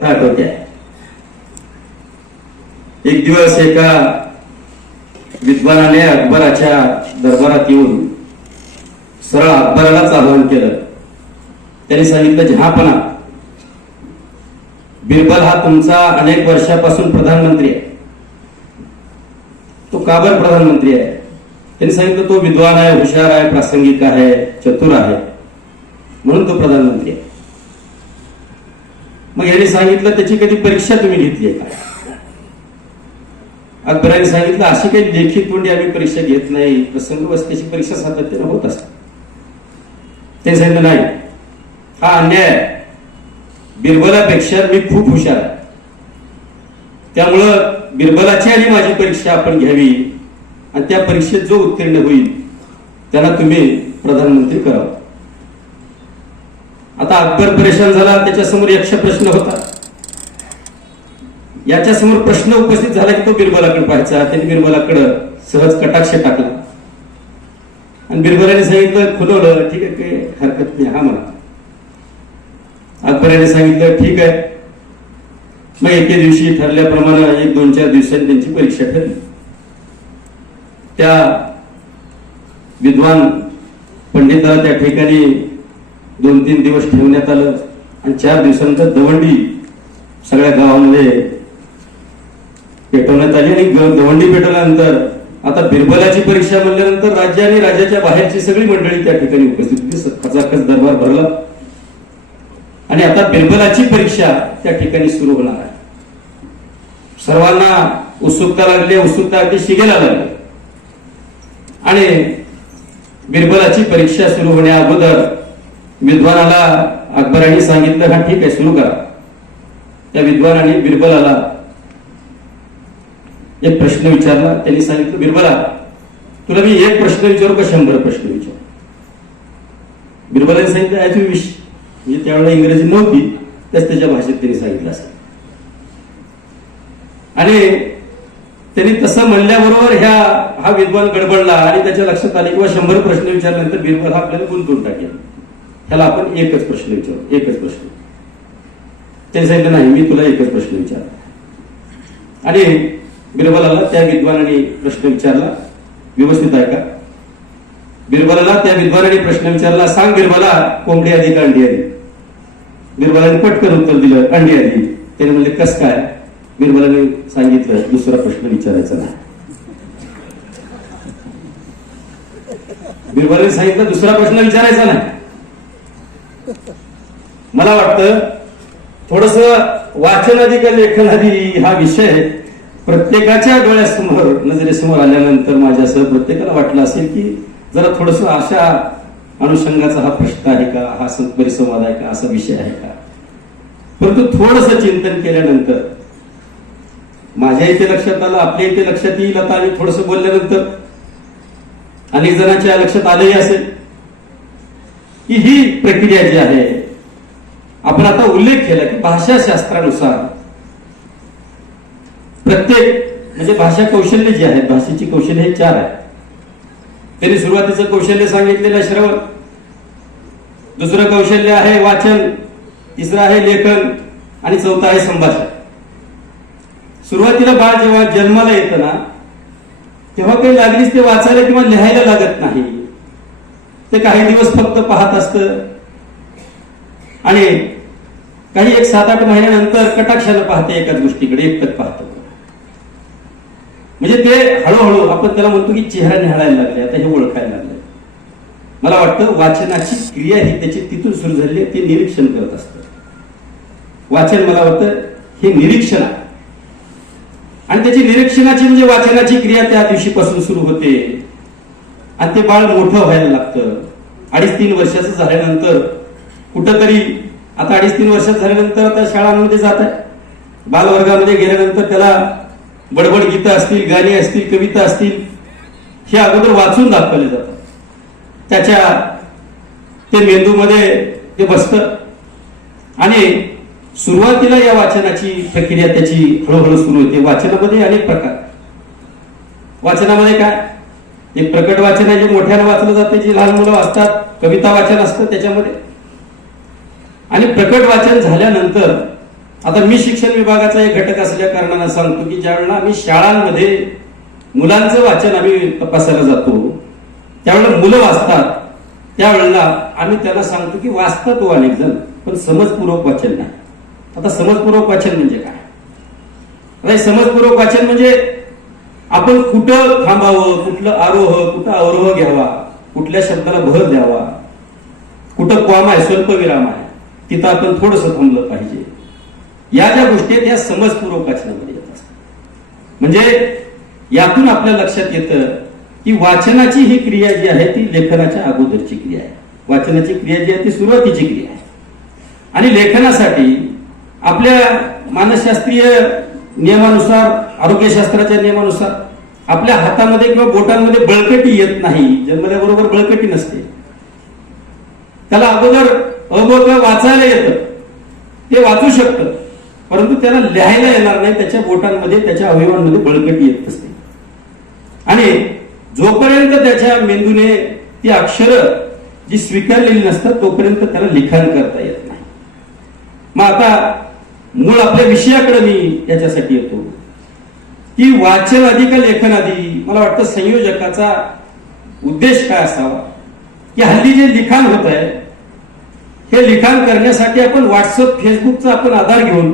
होत्या एक दिवस एका विद्वानाने अकबराच्या दरबारात येऊन सरळ अकबरालाच आवाहन केलं. त्यांनी सांगितलं जहापणा बिरबल हा तुमचा अनेक वर्षापासून प्रधानमंत्री आहे. तो काबर प्रधानमंत्री आहे? त्यांनी सांगितलं तो विद्वान आहे हुशार आहे प्रासंगिक आहे चतुर आहे. म्हणून तो प्रधानमंत्री आहे. मग यांनी सांगितलं त्याची कधी परीक्षा तुम्ही घेतली आहे का? अकबराने सांगितलं अशी काही लेखी तोंडी आम्ही परीक्षा घेत नाही. प्रसंग त्याची परीक्षा सातत्यानं होत असते. ते सांगितलं नाही. हा अन्याय बिरबलापेक्षा मी खूप हुशार आहे. त्यामुळं बिरबलाची आणि माझी परीक्षा आपण घ्यावी आणि त्या परीक्षेत जो उत्तीर्ण होईल त्याला तुम्ही प्रधानमंत्री करावं. आता अकबर परेशान झाला त्याच्यासमोर यक्ष प्रश्न होता. याच्यासमोर प्रश्न उपस्थित झाला की तो बिरबलाकडे पाहायचा. त्यांनी बिरबलाकडे सहज कटाक्ष टाकला. आणि बिरबलाने सांगितलं खुलवलं ठीक आहे काही हरकत नाही हा म्हणा. अकबराने सांगितलं ठीक आहे. मग एके दिवशी ठरल्याप्रमाणे एक दोन चार दिवसांनी त्यांची परीक्षा ठरली. त्या विद्वान पंडिताला त्या ठिकाणी दोन तीन दिवस ठेवण्यात आलं. आणि चार दिवसांचं दवंडी सगळ्या गावामध्ये पेटवण्यात आली आणि दवंडी पेटवल्यानंतर आता बिरबलाची परीक्षा म्हणल्यानंतर राज्य आणि राज्याच्या बाहेरची सगळी मंडळी त्या ठिकाणी उपस्थित होती. खचाखच दरबार भरला. आणि आता बिरबलाची परीक्षा त्या ठिकाणी सुरू होणार आहे. सर्वांना उत्सुकता लागली उत्सुकता अगदी शिगेला लागली. आणि बिरबलाची परीक्षा सुरू होण्या अगोदर विद्वानाला अकबराने सांगितलं हा ठीक आहे सुरू करा. त्या विद्वानाने बिरबलाला एक प्रश्न विचारला. त्यांनी सांगितलं बिरबला तुला मी एक प्रश्न विचारू का शंभर प्रश्न विचारू? बिरबलाने सांगितलं ॲज यू विश म्हणजे त्यावेळेला इंग्रजी नव्हती त्याच त्याच्या भाषेत त्यांनी सांगितलं असेल आणि त्यांनी तसं म्हणल्याबरोबर ह्या हा विद्वान गडबडला आणि त्याच्या लक्षात आले किंवा शंभर प्रश्न विचारल्यानंतर बिरबल हा आपल्याला गुंतून टाकेल. त्याला आपण एकच प्रश्न विचारू. एकच प्रश्न. ते सांगितलं नाही मी तुला एकच प्रश्न विचार आणि बिरबलाला त्या विद्वानाने प्रश्न विचारला. व्यवस्थित आहे का? बिरबलाला त्या विद्वानाने प्रश्न विचारला सांग बिरबला कोंबडी आधी का अंडी आधी बिरबलाने पटकन उत्तर दिलं अंडी आधी त्याने म्हणले कस काय? बिरबलाने सांगितलं दुसरा प्रश्न विचारायचा नाही. बिरबलाने सांगितलं दुसरा प्रश्न विचारायचा नाही. मला वाटतं थोडस वाचनादी का लेखनादी हा विषय प्रत्येकाच्या डोळ्यासमोर नजरेसमोर आल्यानंतर माझ्यासह प्रत्येकाला वाटलं असेल की जरा थोडस अशा अनुषंगाचा हा प्रश्न आहे का? हा सं- परिसंवाद आहे का? असा विषय आहे का? परंतु थोडस चिंतन केल्यानंतर माझ्या इथे लक्षात आलं आपल्या इथे लक्षात येईल आता आम्ही थोडस बोलल्यानंतर. अनेक जणांच्या लक्षात आलंही असेल. की ही प्रक्रिया जी आहे आपण आता उल्लेख केला की भाषाशास्त्रानुसार प्रत्येक म्हणजे भाषा कौशल्य जे आहेत भाषेची कौशल्य हे चार आहेत. त्यांनी सुरुवातीचं कौशल्य सांगितलेलं श्रवण. दुसरं कौशल्य आहे वाचन. तिसरं आहे लेखन. आणि चौथं आहे संभाषण. सुरुवातीला बाळ जेव्हा जन्माला येतं ना तेव्हा काही लागलीच ते वाचायला किंवा लिहायला लागत नाही. ते काही दिवस फक्त पाहत असतं. आणि काही एक सात आठ महिन्यानंतर कटाक्षानं पाहते एकाच गोष्टीकडे एकटक पाहतो. म्हणजे ते हळूहळू आपण त्याला म्हणतो की चेहरा निहाळायला लागले आता हे ओळखायला लागले. मला वाटतं वाचनाची क्रिया ही त्याची तिथून सुरू झाली ते निरीक्षण करत असतं. वाचन मला वाटतं हे निरीक्षण आहे. आणि त्याची निरीक्षणाची म्हणजे वाचनाची क्रिया त्या दिवशीपासून सुरू होते. आणि ते बाळ मोठं व्हायला लागतं. अडीच तीन वर्षाचं झाल्यानंतर कुठंतरी आता अडीच तीन वर्षात झाल्यानंतर आता शाळांमध्ये जात आहे. बालवर्गामध्ये गेल्यानंतर त्याला बडबड गीतं असतील गाणी असतील कविता असतील हे अगोदर वाचून दाखवले जातात. त्याच्या ते मेंदूमध्ये ते बसतं. आणि सुरुवातीला या वाचनाची प्रक्रिया त्याची हळूहळू सुरू होते. वाचनामध्ये अनेक प्रकार. वाचनामध्ये काय? एक प्रकट वाचन आहे जे मोठ्यानं वाचलं जाते जे लहान मुलं वाचतात कविता वाचन असतं त्याच्यामध्ये. आणि प्रकट वाचन झाल्यानंतर आता मी शिक्षण विभागाचा एक घटक असल्या कारणानं सांगतो की ज्यावेळेला आम्ही शाळांमध्ये मुलांचं वाचन आम्ही तपासायला जातो त्यावेळेला मुलं वाचतात त्यावेळेला आम्ही त्याला सांगतो की वाचतात तो अनेक जण पण समजपूर्वक वाचन नाही. आता समजपूर्वक वाचन म्हणजे काय? आता समजपूर्वक वाचन म्हणजे आपण कुठं थांबावं कुठलं आरोह कुठं अवरोह घ्यावा कुठल्या शब्दाला भर द्यावा कुठं कॉम आहे स्वल्पविराम आहे तिथं आपण थोडस थांबलं पाहिजे. या ज्या गोष्टी आहेत या समजपूर्वक वाचनामध्ये येत असतात. म्हणजे यातून आपल्या लक्षात येतं की वाचनाची ही क्रिया जी आहे ती लेखनाच्या अगोदरची क्रिया आहे. वाचनाची क्रिया जी आहे ती सुरुवातीची क्रिया आहे. आणि लेखनासाठी आपल्या मानसशास्त्रीय नियमानुसार आरोग्यशास्त्राच्या नियमानुसार आपल्या हातामध्ये किंवा बोटांमध्ये बळकटी येत नाही. जन्मल्याबरोबर बळकटी नसते. त्याला अगोदर अबोध वाचायला येतं. ते वाचू शकतं. परंतु त्याला लिहायला येणार नाही. त्याच्या बोटांमध्ये त्याच्या अवयवांमध्ये बळकटी येत असते आणि जोपर्यंत त्याच्या मेंदूने ती अक्षरं जी स्वीकारलेली नसतात तोपर्यंत त्याला लिखाण करता येत नाही. मग आता मूळ आपल्या विषयाकडे मी याच्यासाठी येतो. की वाचन आधी का लेखन आधी मला वाटतं संयोजकाचा उद्देश काय असावा? की हल्ली जे लिखाण होत आहे हे लिखाण करण्यासाठी आपण व्हॉट्सअप फेसबुकचा आपण आधार घेऊन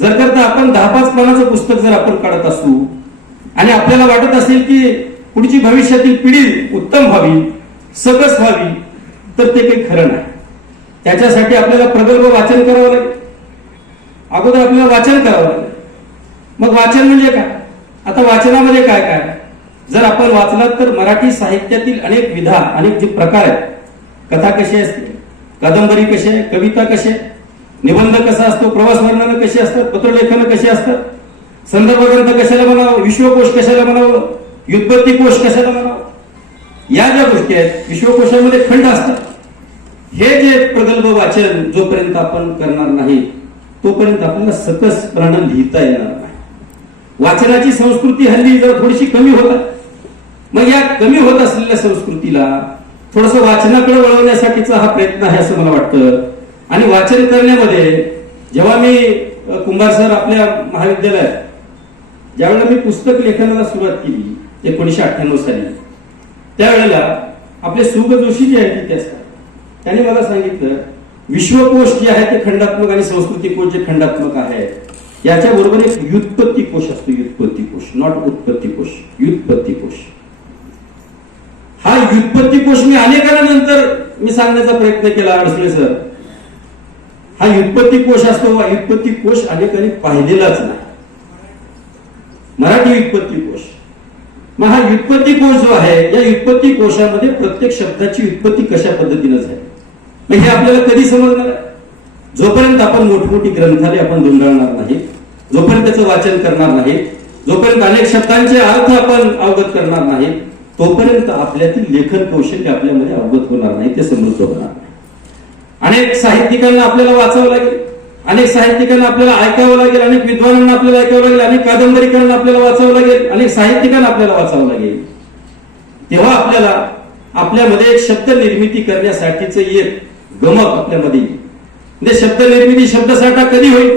जर करता आपण दहा पाच पानाचं पुस्तक जर आपण काढत असू आणि आपल्याला वाटत असेल की पुढची भविष्यातील पिढी उत्तम व्हावी सकस व्हावी तर ते काही खरं नाही. त्याच्यासाठी आपल्याला प्रगल्भ वाचन करावं लागेल. अगोदर आपल्याला वाचन करावं लागेल. मग वाचन म्हणजे काय? आता वाचनामध्ये काय काय? जर आपण वाचलात तर मराठी साहित्यातील अनेक विधा अनेक जे प्रकार आहेत कथा कशी असते? कादंबरी कशी आहे? कविता कशी आहे? निबंध कसा असतो? प्रवास वर्णनं कशी असतात? पत्रलेखन कशी असतात संदर्भ ग्रंथ कशाला म्हणावं? विश्वकोश कशाला म्हणावं? व्युत्पत्ती कोश कशाला म्हणावं? या ज्या गोष्टी आहेत विश्वकोशामध्ये खंड असतात. हे जे प्रगल्भ वाचन जोपर्यंत आपण करणार नाही तोपर्यंत आपल्याला सकस प्राण लिहिता येणार नाही. वाचनाची संस्कृती हल्ली जर थोडीशी कमी होत मग या कमी होत असलेल्या संस्कृतीला थोडस वाचनाकडे वळवण्यासाठीचा हा प्रयत्न आहे असं मला वाटतं. आणि वाचन करण्यामध्ये जेव्हा मी कुंभार सर आपल्या महाविद्यालयात ज्यावेळेला मी पुस्तक लेखनाला सुरुवात केली एकोणीशे अठ्ठ्याण्णव साली त्यावेळेला आपले सुग जोशी जे आहेत इतिहासकार त्यांनी मला सांगितलं विश्वकोश जे आहे ते खंडात्मक आणि संस्कृती कोश जे खंडात्मक आहे याच्या बरोबर एक व्युत्पत्ती कोश असतो व्युत्पत्ती कोश नॉट उत्पत्ती कोश व्युत्पत्ती कोश. हा व्युत्पत्ती कोश मी अनेकांना नंतर मी सांगण्याचा प्रयत्न केला अडसळे सर. हा व्युत्पत्ती कोश असतो हा व्युत्पत्ती कोश अनेकांनी पाहिलेलाच नाही. मराठी व्युत्पत्ती कोश. मग हा व्युत्पत्ती कोश जो आहे या व्युत्पत्ती कोशामध्ये प्रत्येक शब्दाची व्युत्पत्ती कशा पद्धतीनं झाली? मग हे आपल्याला कधी समजणार जोपर्यंत आपण मोठमोठी ग्रंथालय आपण धुंडाळणार नाही जोपर्यंत त्याचं वाचन करणार नाही जोपर्यंत अनेक शब्दांचे अर्थ आपण अवगत करणार नाही तोपर्यंत आपल्यातील लेखन कौशल्य आपल्यामध्ये अवगत होणार नाही ते समृद्ध होणार अनेक साहित्यिकांना आपल्याला वाचावं लागेल अनेक साहित्यिकांना आपल्याला ऐकावं लागेल अनेक विद्वानांना आपल्याला ऐकावं लागेल अनेक कादंबरीकारांना आपल्याला वाचावं लागेल अनेक साहित्यिकांना आपल्याला वाचावं लागेल. तेव्हा आपल्याला आपल्यामध्ये एक शब्द निर्मिती करण्यासाठीच एक गमक आपल्यामध्ये म्हणजे शब्द निर्मिती शब्दसाठा कधी होईल?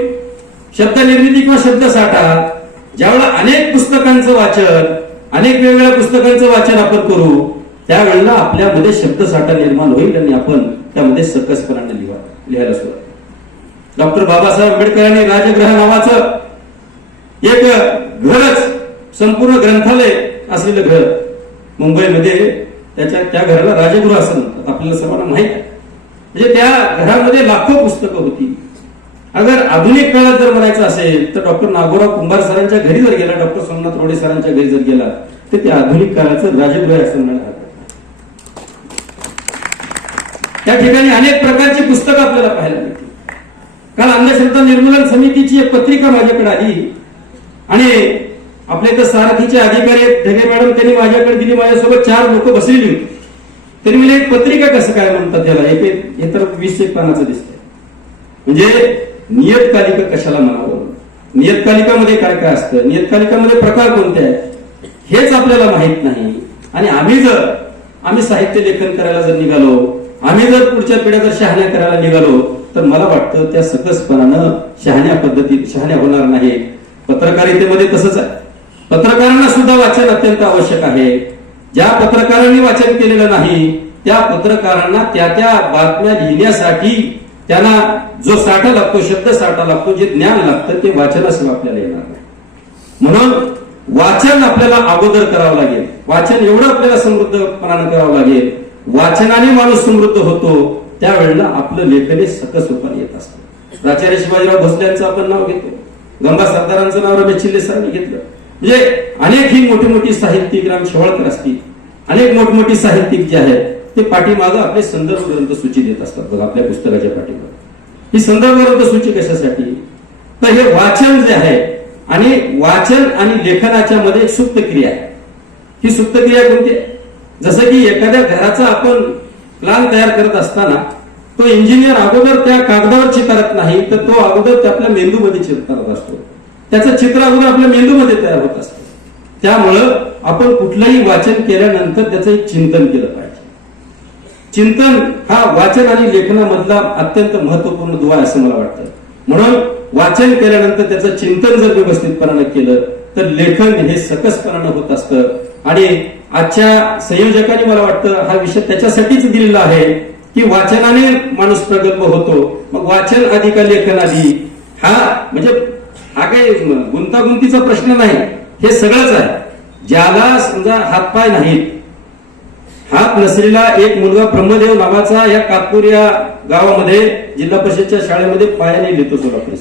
शब्द निर्मिती किंवा शब्दसाठा ज्यावेळेला अनेक पुस्तकांचं वाचन अनेक वेगवेगळ्या पुस्तकांचं वाचन आपण करू त्यावेळेला आपल्यामध्ये शब्दसाठा निर्माण होईल आणि आपण त्यामध्ये सकसपणाने लिहा लिहायला सुरुवात डॉक्टर बाबासाहेब आंबेडकरांनी राजग्रह नावाचं एक घरच संपूर्ण ग्रंथालय असलेलं घर मुंबईमध्ये त्याच्या त्या घराला राजगृह असं म्हणतात. आपल्याला सर्वांना माहीत आहे. म्हणजे त्या घरामध्ये लाखो पुस्तकं होती. अगर आधुनिक काळात जर म्हणायचं असेल तर डॉक्टर नागोराव कुंभार सरांच्या घरी जर गेला डॉक्टर सोमनाथ रोडे सरांच्या घरी जर गेला तर ते आधुनिक काळाचं राजगृह असं म्हणणार त्या ठिकाणी अनेक प्रकारची पुस्तकं आपल्याला पाहायला मिळतील. काल अंधश्रद्धा निर्मूलन समितीची एक पत्रिका माझ्याकडे आली. आणि आपले इथं सारथीचे अधिकारी आहेत, ढगे मॅडम त्यांनी माझ्याकडे दिली. माझ्यासोबत चार लोक बसलेली होती. तरी मला एक पत्रिका कसं काय म्हणतात त्याला? एक हे तर वीस एक पानाचं दिसतंय. म्हणजे नियतकालिका कशाला म्हणावं? नियतकालिकामध्ये काय काय असतं? नियतकालिकामध्ये प्रकार कोणते आहेत? हेच आपल्याला माहीत नाही. आणि आम्ही जर आम्ही साहित्य लेखन करायला जर निघालो आम्ही जर पुढच्या पिढ्या जर शहाण्या करायला निघालो तर मला वाटतं त्या सकसपणानं शहाण्या पद्धतीत शहाण्या होणार नाही. पत्रकारितेमध्ये तसंच आहे. पत्रकारांना सुद्धा वाचन अत्यंत आवश्यक आहे. ज्या पत्रकारांनी वाचन केलेलं नाही त्या पत्रकारांना त्या त्या बातम्या लिहिण्यासाठी त्यांना जो साठा लागतो शब्द साठा लागतो जे ज्ञान लागतं ते वाचनाशिवाय आपल्याला येणार नाही. म्हणून वाचन आपल्याला अगोदर करावं लागेल. वाचन एवढं आपल्याला समृद्धपणानं करावं लागेल. वाचनाने माणूस समृद्ध होतो त्यावेळेला आपलं लेखन हे सकस रूपाने येत असतं. प्राचार्य शिवाजीराव भोसले यांचं आपण नाव घेतो गंगा सरदारांचं नाव रमेश चिल्ले सरांनी घेतलं. म्हणजे अनेक ही मोठी मोठी साहित्यिक राम शेवाळकर असतील अनेक मोठमोठी साहित्यिक जे आहेत ते पाठीमागं आपले संदर्भ ग्रंथ सूची देत असतात. बघा आपल्या पुस्तकाच्या पाठीमागं. ही संदर्भ ग्रंथ सूची कशासाठी? तर हे वाचन जे आहे आणि वाचन आणि लेखनाच्या मध्ये एक सुप्त क्रिया आहे. ही सुप्त क्रिया कोणती आहे? जसं की एखाद्या घराचा आपण प्लान तयार करत असताना तो इंजिनियर अगोदर त्या कागदावर चितारत नाही तर तो अगोदर त्या आपल्या मेंदूमध्ये चितारत असतो त्याचं चित्र अगोदर आपल्या मेंदूमध्ये तयार होत असतं. त्यामुळं आपण कुठलंही वाचन केल्यानंतर त्याचं एक चिंतन केलं पाहिजे. चिंतन हा वाचन आणि लेखनामधला अत्यंत महत्त्वपूर्ण दुवा आहे असं मला वाटतं. म्हणून वाचन केल्यानंतर त्याचं चिंतन जर व्यवस्थितपणानं केलं तर लेखन हे सकसपणानं होत असतं. आणि आजच्या संयोजकाने मला वाटतं हा विषय त्याच्यासाठीच दिलेला आहे की वाचनाने माणूस प्रगल्भ होतो. मग वाचन आधी का लेखन आधी? हा म्हणजे हा काही गुंतागुंतीचा प्रश्न नाही. हे सगळंच आहे. ज्याला समजा हातपाय नाहीत हात नसलेला एक मुलगा ब्रह्मदेव नावाचा या कातपूर या गावामध्ये जिल्हा परिषदच्या शाळेमध्ये पायाने लिहितो सोलापूर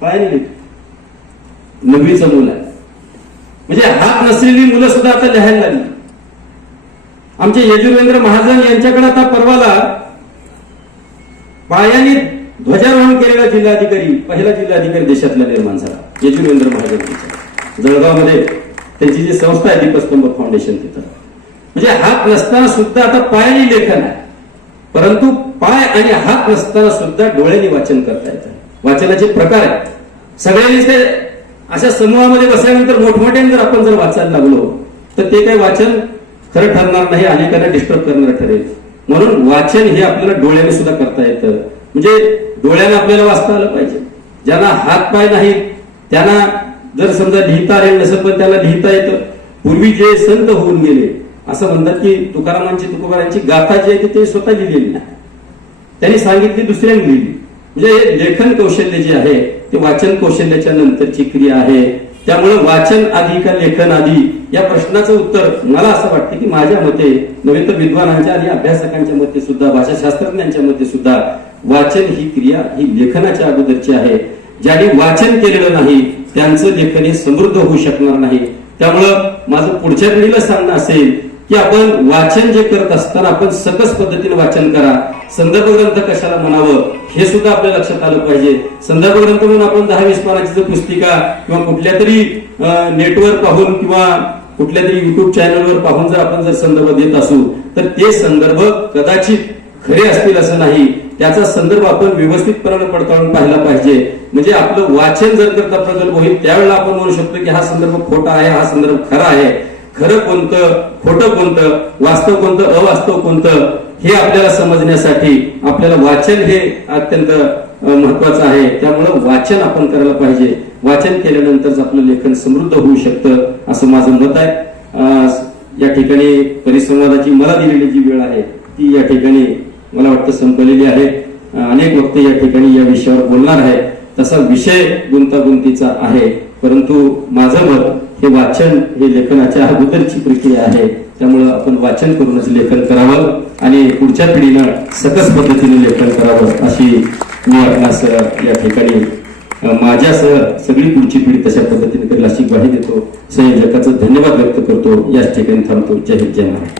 पायाने लिहितो. नववीचं मुलं आहे. म्हणजे हात नसलेली मुलं सुद्धा आता लिहायला लागली. आमचे यजुर्वेंद्र महाजन यांच्याकडे आता परवाला पायाने ध्वजारोहण केलेला जिल्हाधिकारी पहिला जिल्हाधिकारी देशातला निर्माण झाला यजुवेंद्र महाजन जळगावमध्ये त्यांची जी संस्था आहे दीपस्तंभ फाउंडेशन तिथं. म्हणजे हात नसताना सुद्धा आता पायाने लेखन आहे. परंतु पाय आणि हात नसताना सुद्धा डोळ्यांनी वाचन करता येतं. वाचनाचे प्रकार आहेत. सगळ्यांनीच ते अशा समूहामध्ये बसल्यानंतर मोठमोठ्याने जर आपण जर वाचायला लागलो तर ते काही वाचन खरं ठरणार नाही अनेकांना डिस्टर्ब करणार ठरेल. म्हणून वाचन हे आपल्याला डोळ्याने सुद्धा करता येतं. म्हणजे डोळ्याने आपल्याला वाचता आलं पाहिजे. ज्यांना हात पाय नाहीत त्यांना जर समजा लिहिता आले नसेल पण त्याला लिहिता येतं. पूर्वी जे संत होऊन गेले असं म्हणतात की तुकारामांची तुकोबारांची गाथा जी आहे ते स्वतः लिहिलेली नाही. त्यांनी सांगितली दुसऱ्यांनी लिहिली. म्हणजे लेखन कौशल्य जे आहे ते वाचन कौशल्याच्या नंतरची क्रिया आहे. त्यामुळे वाचन आधी का लेखन आधी या प्रश्नाचं उत्तर मला असं वाटतं की माझ्या मते नव्हे तर विद्वानांच्या आणि अभ्यासकांच्या मते सुद्धा भाषाशास्त्रज्ञांच्या मते सुद्धा वाचन ही क्रिया ही लेखनाच्या अगोदरची आहे. ज्यांनी वाचन केलेलं नाही त्यांचं लेखन हे समृद्ध होऊ शकणार नाही. त्यामुळं माझं पुढच्या पिढीला सांगणं असेल की आपण वाचन जे करत असताना आपण सकस पद्धतीने वाचन करा. संदर्भ ग्रंथ कशाला म्हणावं हे सुद्धा आपल्या लक्षात आलं पाहिजे. संदर्भ ग्रंथ म्हणून आपण दहा वीस पानाची जर पुस्तिका किंवा कुठल्या तरी नेटवर पाहून किंवा कुठल्या तरी युट्यूब चॅनलवर पाहून जर आपण जर संदर्भ देत असू तर ते संदर्भ कदाचित खरे असतील असं नाही. त्याचा संदर्भ आपण व्यवस्थितपणे पडताळून पाहिला पाहिजे. म्हणजे आपलं वाचन जर करता प्रगल्भ होईल त्यावेळेला आपण म्हणू शकतो की हा संदर्भ खोटा आहे हा संदर्भ खरा आहे. खरं कोणतं खोटं कोणतं वास्तव कोणतं अवास्तव कोणतं हे आपल्याला समजण्यासाठी आपल्याला वाचन हे अत्यंत महत्वाचं आहे. त्यामुळं वाचन आपण करायला पाहिजे. वाचन केल्यानंतरच आपलं लेखन समृद्ध होऊ शकतं असं माझं मत आहे. या ठिकाणी परिसंवादाची मला दिलेली जी वेळ आहे ती या ठिकाणी मला वाटतं संपलेली आहे. अनेक वक्ते या ठिकाणी या विषयावर बोलणार आहे तसा विषय गुंतागुंतीचा आहे. परंतु माझं मत हे वाचन हे लेखनाच्या अगोदरची प्रक्रिया आहे. त्यामुळं आपण वाचन करूनच लेखन करावं आणि पुढच्या पिढीनं सकस पद्धतीने लेखन करावं अशी मी आपणास या ठिकाणी माझ्यासह सगळी पुढची पिढी तशा पद्धतीने करेल अशी ग्वाही देतो. संयोजकाचं धन्यवाद व्यक्त करतो. याच ठिकाणी थांबतो. जय हिंद जय महाराज